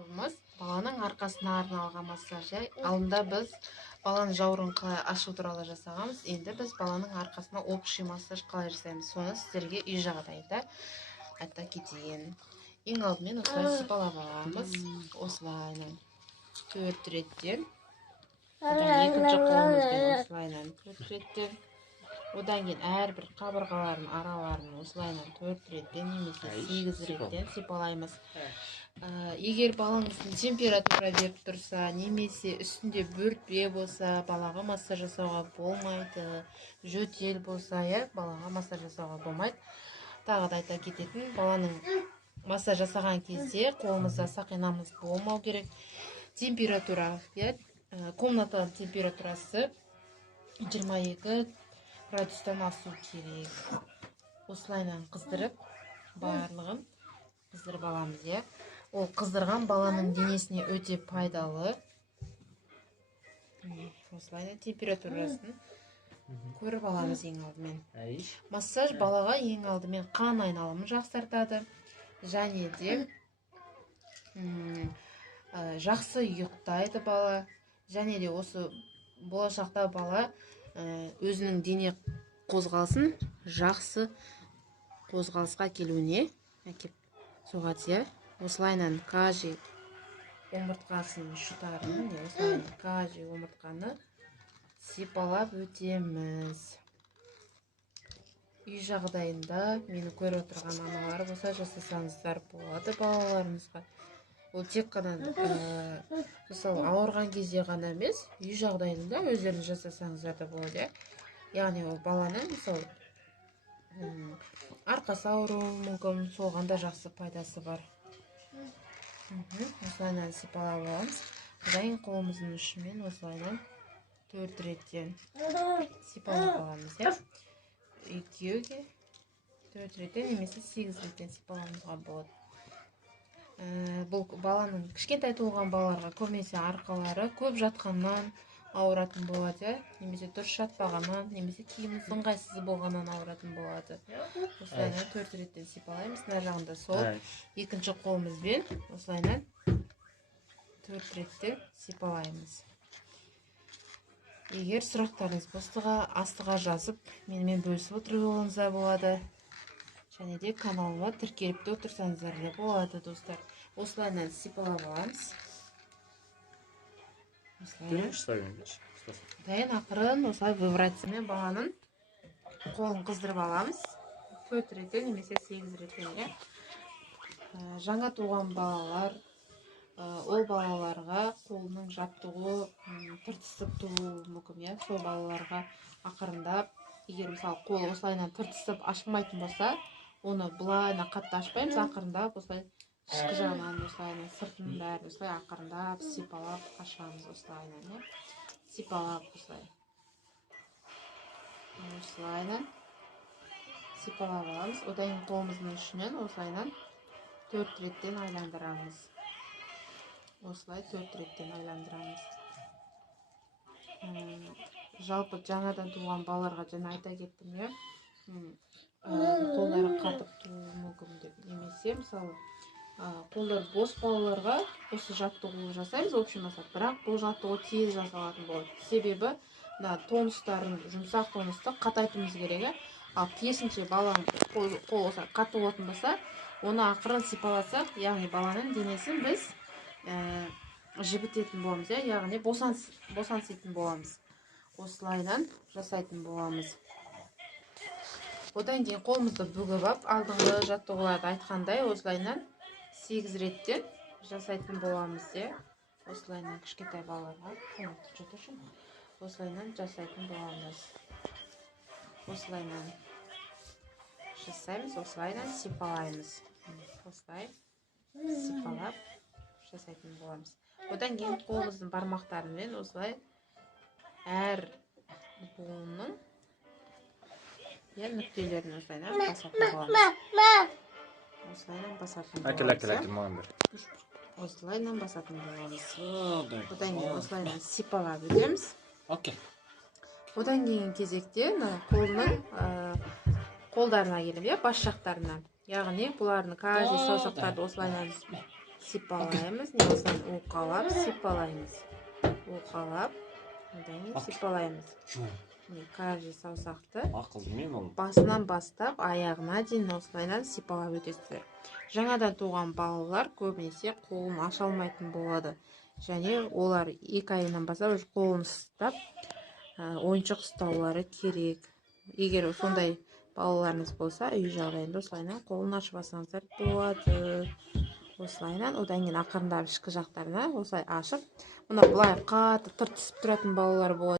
тақырыбымыз баланың арқасына арналған массаж. Алдында біз баланың жауырынын қалай ашу туралы жасағанбыз. Енді біз баланың арқасына общий массаж қалай жасаймыз. Соны сіздерге үй жағдайында айта кетейін. Ең алдымен осылай сипалап аламыз. Осылайынан 4 реттен. Екінші қолымызбен осылайынан 4 реттен. Одан кейін әрбір қабырғалардың араларын осылайынан 4 реттен немесе 8 реттен сипалаймыз. Егер балаңыздың температура беріп тұрса, немесе үстінде бөртпе болса, балаға массаж жасауға болмайды. Жөтел болса, балаға массаж жасауға болмайды. Тағы да айта кететін, баланың массаж жасаған кезде қолымызда сақинамыз болмау керек. Температура, комнатаның температурасы 22 градустан асу керек. Осылайынан қыздырып, барлығын қыздырып аламыз. Ол қыздырған баланың денесіне өте пайдалы. Осылайынан температурасын көріп аламыз ең алдымен. Массаж балаға ең алдымен қан айналымын жақсартады. Және де жақсы ұйықтайды бала. Және де осы болашақта бала өзінің дене қозғалысын жақсы қозғалысқа келуіне әкеп соғады. Осылайынан кажи омыртқасын жұтарын, осылайынан кажи омыртқаны сипалап өтеміз. Үй жағдайында мені көріп отырған аналар болса жасасаңыздар болады балаларыңызға. Ол тек қана мысалы ауырған кезде ғана емес, үй жағдайында өздеріңіз жасасаңыздар да болады. Яғни ол баланың мысалы арқасы ауруы мүмкін, соған да жақсы пайдасы бар. Осылайынан сипалап аламыз. Одан қолымыздың ұшымен осылайынан 4 реттен сипалап аламыз. Екеуге 4 реттен немесе 8 реттен сипалауымызға болады. Бұл баланың кішкентай туылған балаларға көбінесе арқалары көп жатқаннан ауыратын болады, немесе дұрыс жатпағаннан, немесе киімі ыңғайсыз болғаннан ауыратын болады. Осылайынан 4 реттен сипалаймыз. Мына жағында сол, екінші қолымызбен осылайынан 4 реттен сипалаймыз. Егер сұрақтарыңыз болса, астыға жазып, менімен бөлісіп отыруыңызға болады. Және де каналыма тіркеліп отырсаңыздар да болады, достар. Осылайынан сипалап аламыз. Дайын ақырын осылай вибрациямен баланың қолын қыздырып аламыз. 4 реттен немесе 8 реттен. Жаңа туған балалар, ол балаларға қолының жаттығуы тыртысып туылуы мүмкін. Сол балаларға ақырындап, егер мысалы қол осылайынан тыртысып ашылмайтын болса, оны бұлайына қатты ашпаймыз, ақырындап осылай ішкі жағынан осылайынан сыртының бәрін осылай ақырындап сипалап ашамыз. Осылайынан сипалап осылайынан сипалап аламыз. Одан қолымыздың ұшымен осылайынан 4 реттен айландырамыз. Осылай 4 реттен айландырамыз. Жалпы жаңадан туған балаларға жаңа айта кеттім, қолдары қатып туылуы мүмкін деп. Немесе мысалы қолдар бос балаларға осы жаттығу жасаймыз, общий массаж. Бірақ бұл жаттығу тез жасалатын болады. Себебі тонустарын, жұмсақ тонусты қатайтуымыз керек. Ал керісінше баланың қолы қатты болатын болса, оны ақырын сипаласақ, яғни баланың денесін біз жібітетін боламыз, яғни босанситын боламыз. Осылайынан жасайтын боламыз. Одан кейін қолымызды бүгіп ап, алдыңғы жаттығуларды айтқандай, осылайынан 8 реттен жасайтын боламыз. Осылайынан кішкентай балаларға осылайынан жасайтын боламыз. Осылайынан жасаймыз, осылайынан сипалаймыз. Осылай сипалап жасайтын боламыз. Одан кейін қолымыздың бармақтарымен осылай әр буынның нүктелерін осылайынан басатын боламыз. Осылайынан басатын боламыз. Осылайынан басатын боламыз. Одан кейін осылайынан сипалап өтеміз. Одан кейін кезекте қолдарына келіп, бас жақтарына. Яғни бұлардың каждый саусақтарды осылайынан сипалаймыз, не болсам уқалап сипалаймыз. Уқалап, одан кейін сипалаймыз. Міне каждый саусақты Ақылдымен ол. басынан бастап аяғына дейін осылайынан сипалап өтесіздер. Жаңадан туған балалар көбінесе қолын аша алмайтын болады. Және олар 2 айынан бастап қолын ұстап, ойыншық ұстаулары керек. Егер сондай балаларыңыз болса, үй жағдайында осылайынан қолын ашып алсаңыздар болады. Осылайынан одан кейін ақырындап ішкі жақтарына осылай ашып, мына былай қатты тыртысып тұратын балалар болады.